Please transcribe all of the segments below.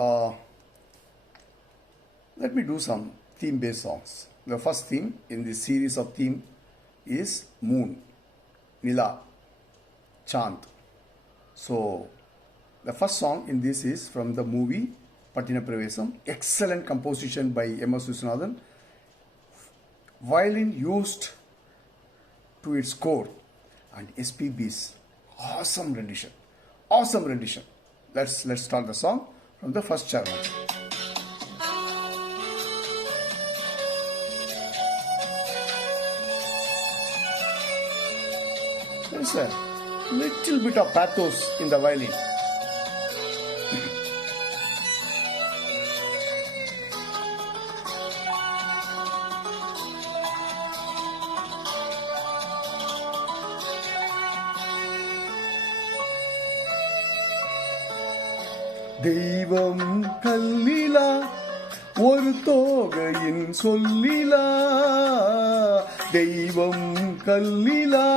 Uh, Let me do some theme-based songs. The first theme in this series of theme is Moon, Nila, Chand. So, the first song in this is from the movie Pattina Pravesam. Excellent composition by M.S. Viswanathan. Violin used to its core and SPB's awesome rendition. Awesome rendition. Let's start the song from the first charan. There's a little bit of pathos in the violin. தெய்வம் கல்லிலா ஒரு தோகையின் சொல்லிலா, தெய்வம் கல்லிலா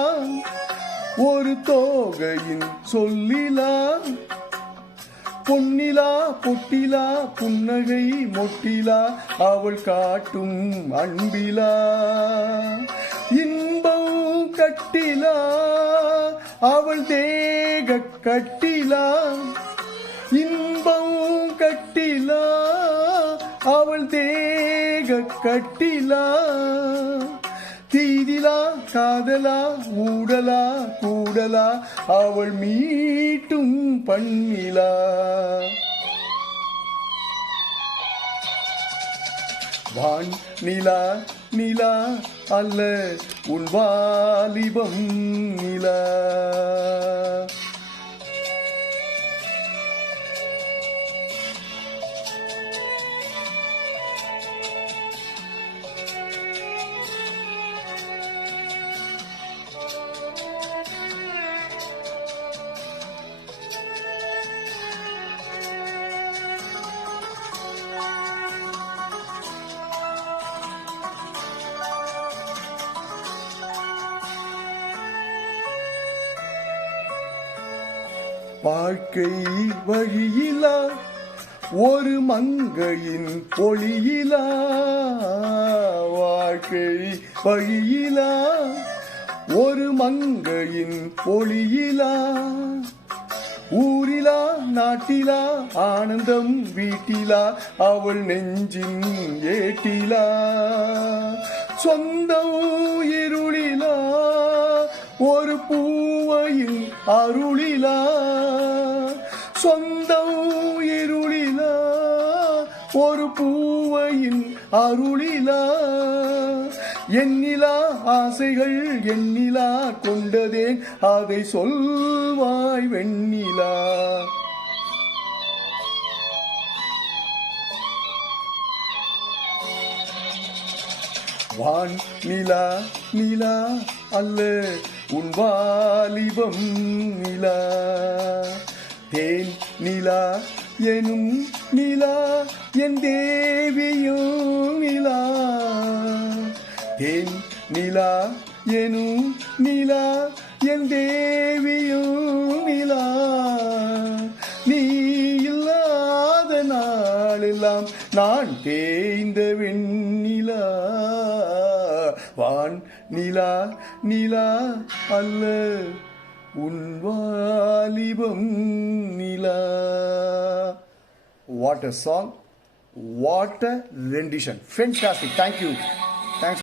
ஒரு தோகையின் சொல்லிலா, பொன்னிலா பொட்டிலா புன்னகை மொட்டிலா அவள் காட்டும் அன்பிலா, இன்பம் கட்டிலா அவள் தேக கட்டிலா, இன்பம் கட்டிலா அவள் தேக கட்டிலா, தீதிலா காதலா ஊடலா கூடலா அவள் மீட்டும் பண்ணிலா. வான் நிலா நிலா அல்ல உன் வாலிபம் நிலா. வாழ்க்கை வழியிலா ஒரு மங்கையின் ஒளியிலா, வாழ்க்கை வழியிலா ஒரு மங்கையின் ஒளியிலா, ஊரிலா நாட்டிலா ஆனந்தம் வீட்டிலா அவள் நெஞ்சின் ஏட்டிலா, சொந்தம் இருளிலா ஒரு பூவையின் அருளிலா, சொந்தம் இருளிலா ஒரு பூவையின் அருளிலா, எண்ணிலா ஆசைகள் எண்ணிலா கொண்டதேன் அதை சொல்வாய் வெண்ணிலா. வான் நிலா நிலா அல்ல உன் வாலிபம் நிலா, தேன் நிலா எனும் நிலா என் தேவியும் நிலா, தேன் நிலா எனும் நிலா என் தேவியும் நிலா, நீ இல்லாத நாளெல்லாம் நான் தேய்ந்த வெண்ணிலா. வான் நிலா நிலா அல்ல உன் வாலிபம் நிலா. What a song, what a rendition, fantastic. Thank you.